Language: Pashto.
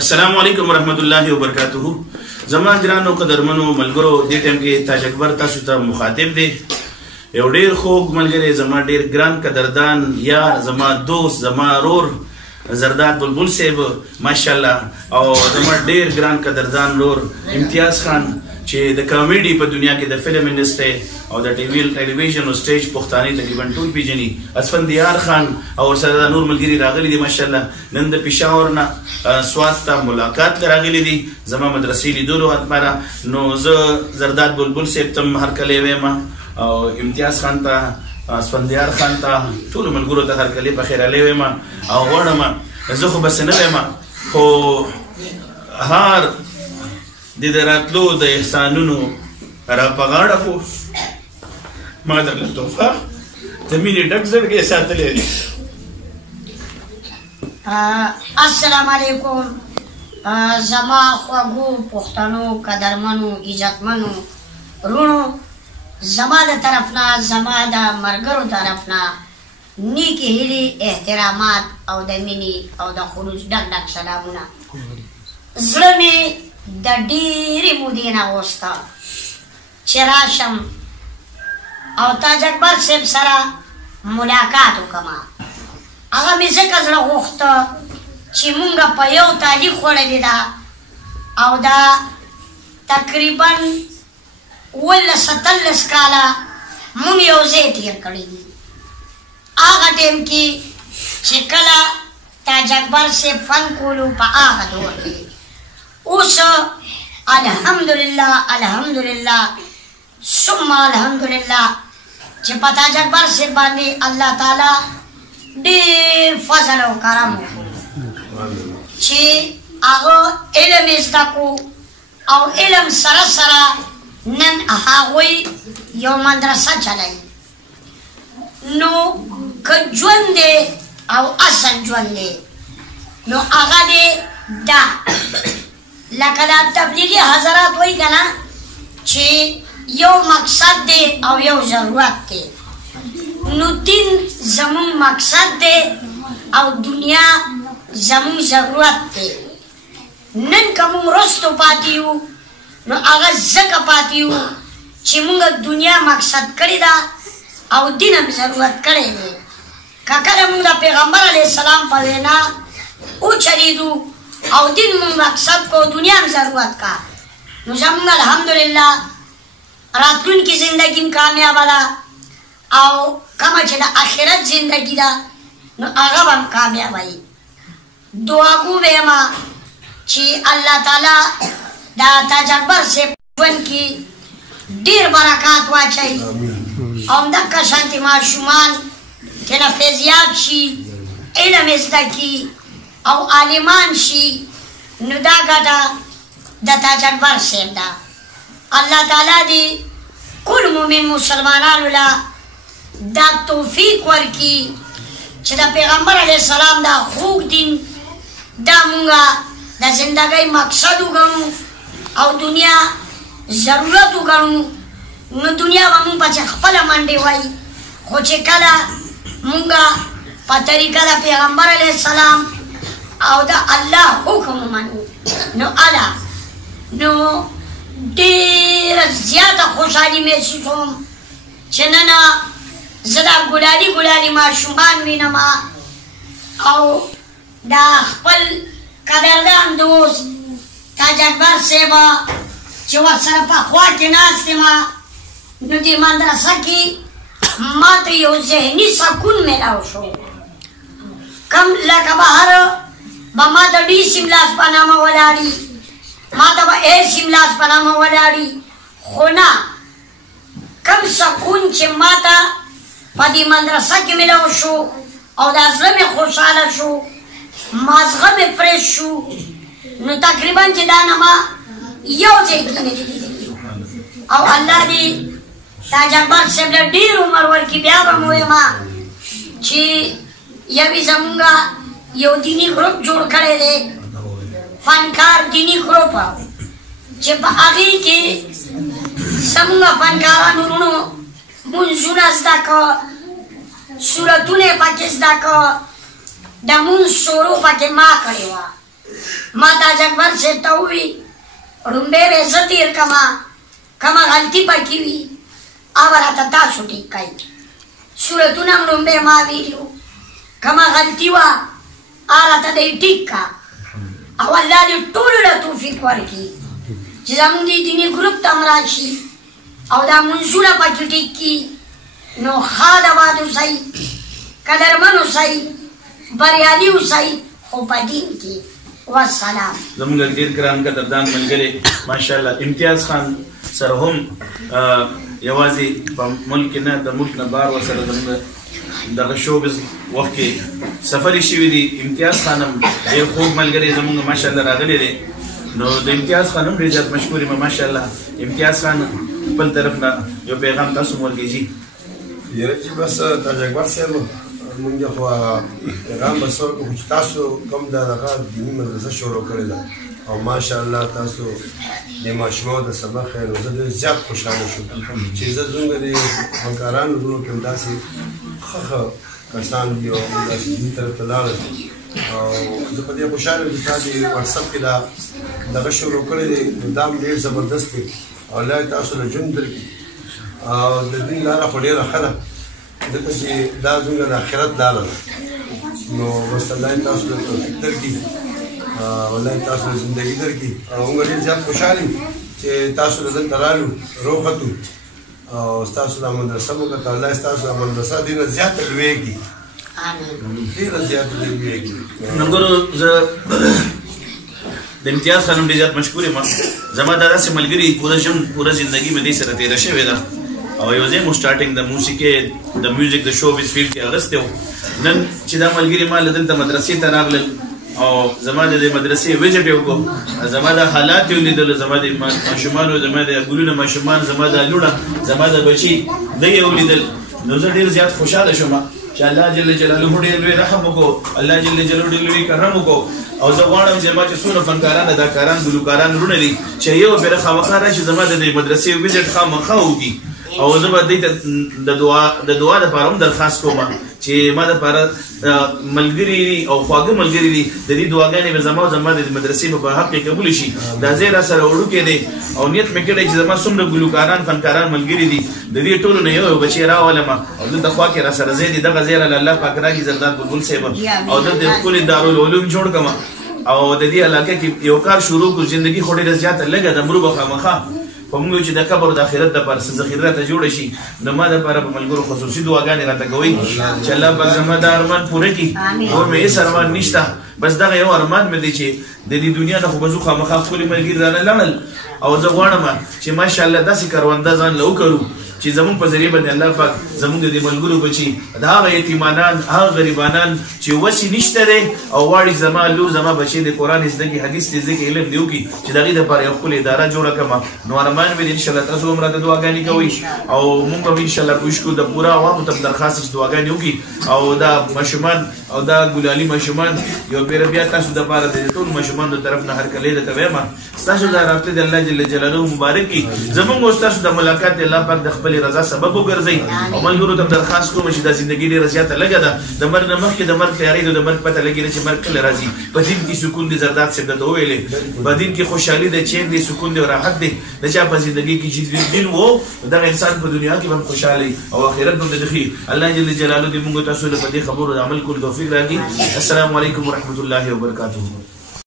السلام علیکم ورحمۃ اللہ وبرکاتہ. زما ګرانو قدرمنو ملګرو دې ټیم کې تاج اکبر تاسو ته مخاطب دی. یو ډیر خوږ ملګری زما ډیر ګران قدردان یار زما دوست زما رور زرداد بلبل صاحب ماشاءالله او زما ډیر ګران قدردان رور امتیاز خان چې د کامیډي په دنیا کې د فلم انډسټري او د ټلویزیون او سټیج پښتاني تقریبا ټول پیژني. اسفندیار خان او سره نور ملګری راغلي دي ماشاءالله. نن د پېښور نه سوات ته ملاقات راغلي دي زما مدرسې لیدلو لپاره. نو زه زرداد بلبل صاحب ته هر کله وایم او امتیاز خان ته اسفندیار خان ته ټول ملګرو ته هر کله په خیر علی وایم او غواړم زه خو بس نه وایم خو هر د راتلو د احسانونو را په غاړه کو ما درله تحفه د مینې ډک زړګی ساتلی دی. السلام علیکم زما خوږو پښتنو قدرمنو عزتمنو وروڼو، زما د طرف نه زما د ملګرو طرف نه نیکې هیلې احترامات او د مینې او د خلوص ډک ډک سلامونه. زړه مې د ډېرې مودې نه غوښته چې راشم او تاج اکبر صاحب سره ملاقات وکړم. هغه مې ځکه زړه غوښته چې مونږ په یو تاریخ خوړلې ده او دا تقریبا 17 کاله مونږ یو ځای تېر کړي دي. هغه ټیم کې چې کله تاج اکبر صاحب فن کولو په هغه دور کې اوس الحمدلله الحمدلله ثم الحمدلله چې په تاج اکبر صاحب باندې الله تعالی ډېر فضل او کرم وکړو چې هغه علم زده کړو او علم سره سره نن هغوی یو مدرسه چلوي. نو که ژوند دی او اصل ژوند دی نو هغه دی دا لکه دا تبلیغي حضرات وایي که نه چې یو مقصد دی او یو ضرورت دی. نو دین زمون مقصد دی او دنیا زمون ضرورت دی. نن که مونږ رستو پاتې یو نو هغه ځکه پاتې یو چې مونږ دنیا مقصد کړې ده او دین هم ضرورت کړی دی. که کله مونږ د پیغمبر علیه السلام په وینا وچلیدو او دین مونږ مقصد کو دنیا هم ضرورت کا نو زمونږ الحمدلله راتلونکې زندګي هم کامیابه ده او کومه چې د آخرت زندګي ده نو هغه به هم کامیابه وي. دعاګو به یم چې الله تعالی دا تاج اکبر صاحب ژوند کې ډېر برکات واچوي او همدغه شانتې ماشومان ترې فیضیاب شي، علم زده کړي او عالمان شي. نو دا ګټه د تاج اکبر صاحب ده. الله تعالی دې ټول مؤمن مسلمانانو له دا توفیق ورکړي چې د پیغمبر علیه السلام دا خوږ دین دا مونږ د زندګۍ مقصد وګڼو او دنیا ضرورت وګڼو. نو دنیا به مونږ پسې خپله منډې وایي خو چې کله مونږ په طریقه د پیغمبر علیه السلام او د الله حکم ومنو نو اله نو ډېره زیاته خوشحالي محسوسوم چې نن زه دا ګلالي ګلالي ماشومان وینم او دا خپل قدردان دوست تاج اکبر صاحب چې ورسره په خوا کې ناست یم نو دې مدرسه کې ما ته یو ذهني سکون میلاو شو. کم لکه بهر به ما ته ډي سیملاس په نامه ولاړي ما ته به اے سیملاس په نامه ولاړي خو نه کم سکون چې ما ته په دې مدرسه کې میلاو شو او دا زړه مې خوشحاله شو مازغه مې فرش شو. نو تقریبا چې دا نه ما یو ځای کې مې لیدلي او الله دې تاج اکبر صاحب له ډېر عمر ورکړي. بیا به مو وایم چې یوې زمونږ یو دیني ګروپ جوړ کړی دی فنکار دیني ګروپ چې په هغې کې زمونږ فنکارانو وروڼو مونځونه زده کړه سورتونه یې پکې زده کړه د مونځ شروع پکې ما کړې وه ما تاج اکبر سے تووی رنبے بے زتیر کما غلطی پکی وی آورا تا تاسو ٹھیک کئی سورتونم رنبے ما ویلیو کما غلطی وا آرا تا دی ٹھیک کا او اللہ دی طولو لطوفیق ورکی چیزامون دی دینی گروپ تم راشی او دا منصورا پکی ٹھیک کی نو خاد آبادو سای قدرمنو سای بریالیو سای او پا دین کی والسلام. زمونږ ډېر ګران قدردان ملګري ماشاءالله امتیاز خان سره هم یوازې په ملک نه د ملک نه بهر ورسره زمونږ دغه شوبز وخت کې سفرې شوي دي. امتیاز خان هم ډېر خوږ ملګری زمونږ ماشاءالله راغلی دی. نو د امتیاز خان هم ډېر زیات مشکور یم ماشاءالله. امتیاز خان خپل طرف نه یو پیغام تاسو مو ورکړئ. یاره چې بس تاج اکبر صاحب مونږ خو پیغام بس ورکړو چې تاسو کوم دغه دیني مدرسه شروع کړې ده او ماشاءالله تاسو د ماشومانو د سبق خیر زه ډېر زیات خوشحاله شوم چې زه زموږ د همکارانو وروڼو کې هم داسې ښه کسان دي او داسې دین طرف ته لاړل او زه په دې خوشحاله یم چې تا د وټساپ کې دغه شروع کړی دی نو دا هم ډېر زبردست دی او الله تاسو له ژوند درکړي او د دین لاره خو ډېره ښه ده ځکه چې دا زموږ د آخرت لاره ده نو بس الله تاسو له توفیق درکړي والله تاسو له زندګي درکړي او موږ ډېر زیات خوشحال یو چې تاسو له دلته رالو روغتو او ستاسو دا مدرسه مو کته الله ستاسو دا مدرسه ډېره زیاته لویږي ډېره زیاته لویږي. نګورو زه د امتیاز خان هم ډېر زیات مشکور یم. زما دا داسې ملګري پوره زندګي مې دې سره تېره شوې ده او یو ځای مو سټارټینګ د موسیقۍ د میوزیک د شو ویز فیلډ کې اغوستی و. نن چې دا ملګري ما له دلته مدرسې ته راغلل او زما د دې مدرسې ویزټ یې وکړو زما د حالات یې ولیدل زما د ماشومانو زما د ګلونه ماشومان زما د لوڼه زما د بچي دی یې ولیدل نو زه ډېر زیات خوشحاله شوم چې الله جل جلاله ډېر لوی رحم وکړو الله جل جلاله ډېر لوی کرم وکړو او زه غواړم چې ما چې څونه فنکاران اداکاران ګلوکاران وروڼه دي چې یو پرې خامخا راشي زما د دې مدرسې ویزټ خامخا وکړي او زه به دوی ته د دعا دپاره هم درخواست کوم چې ما دپاره ملګري دي او خواږه ملګري دي د دې دعاګانې به زما او زما د مدرسې په حق کې قبول شي. دا ځای را سره وړوکی دی او نیت مې کړی چې زما څومره ګلوکاران فنکاران ملګري دي د دې ټولو نه یو بچی راولم او دلته خوا کې را سره ځای دی دغه ځای راله الله پاک راکړي زرداد بلبل صاحب او دلته ښکلې دارالعلوم جوړ کړم او د دې علاقه کې یو کار شروع کړو. زندګي خو ډېره زیاته لږه ده مرو به خامخا په موږ چې د قبر د آخرت دپاره څه ذخیره راته جوړه شي نو ما دپاره په ملګرو خصوصي دعاګانې راته کوئ چې الله پاک زما دا ارمان پوره کړي. نور مې هېڅ ارمان نشته بس دغه یو ارمان مې دی چې د دې دنیا نه خو به زو خامخا ښکلي ملګري رانه لاړل او زه غواړم چې ماشاءالله داسې کرونده ځان له وکړو چې زمونږ په ذریعه باندې الله پاک زمونږ د ملګرو بچي د هغه یتیمانان هغه غریبانان چې وسې نشته دی او غواړي زما لور زما بچي د قرآن زده کړي حدیث دې زده کړي علم دې وکړي چې د هغې دپاره یو ښکلې اداره جوړه کړم نو ارمان مې دی انشاءالله تاسو هم راته دعاګانې کوئ او مونږ به انشاءالله کوشش کوو د پوره عوامو ته درخواست چې دعاګانې وکړي او دا ماشومان او دا ګلالي ماشومان یو پیره بیا تاسو دپاره د ټولو ماشومانو د طرف نه هرکلی درته وایم ستاسو دا رابطه د الله جل جلاله مبارک کړي زمونږ او ستاسو د ملاقات د الله پاک د خپلې رضا سبب وګرځئ او ملګرو ته درخواست کوم چې دا زندګي ډېره زیاته لږه ده د مرګ نه مخکې د مرګ تیاري ده د مرګ پته لګېده چې مرګ کله راځي په دین کې سکون دی زرداد صاحب درته وویلې په دین کې خوشحالي ده چین دی سکون دی او راحت دی د چا په زندګي کې چې دین و دغه انسان په دنیا کې هم خوشحاله او آخرت هم د ښي الله جل جلاله دې موږ تاسو له په دې خبرو د عمل کولو توفیق راکړي. السلام علیکم ورحمة الله وبرکاته.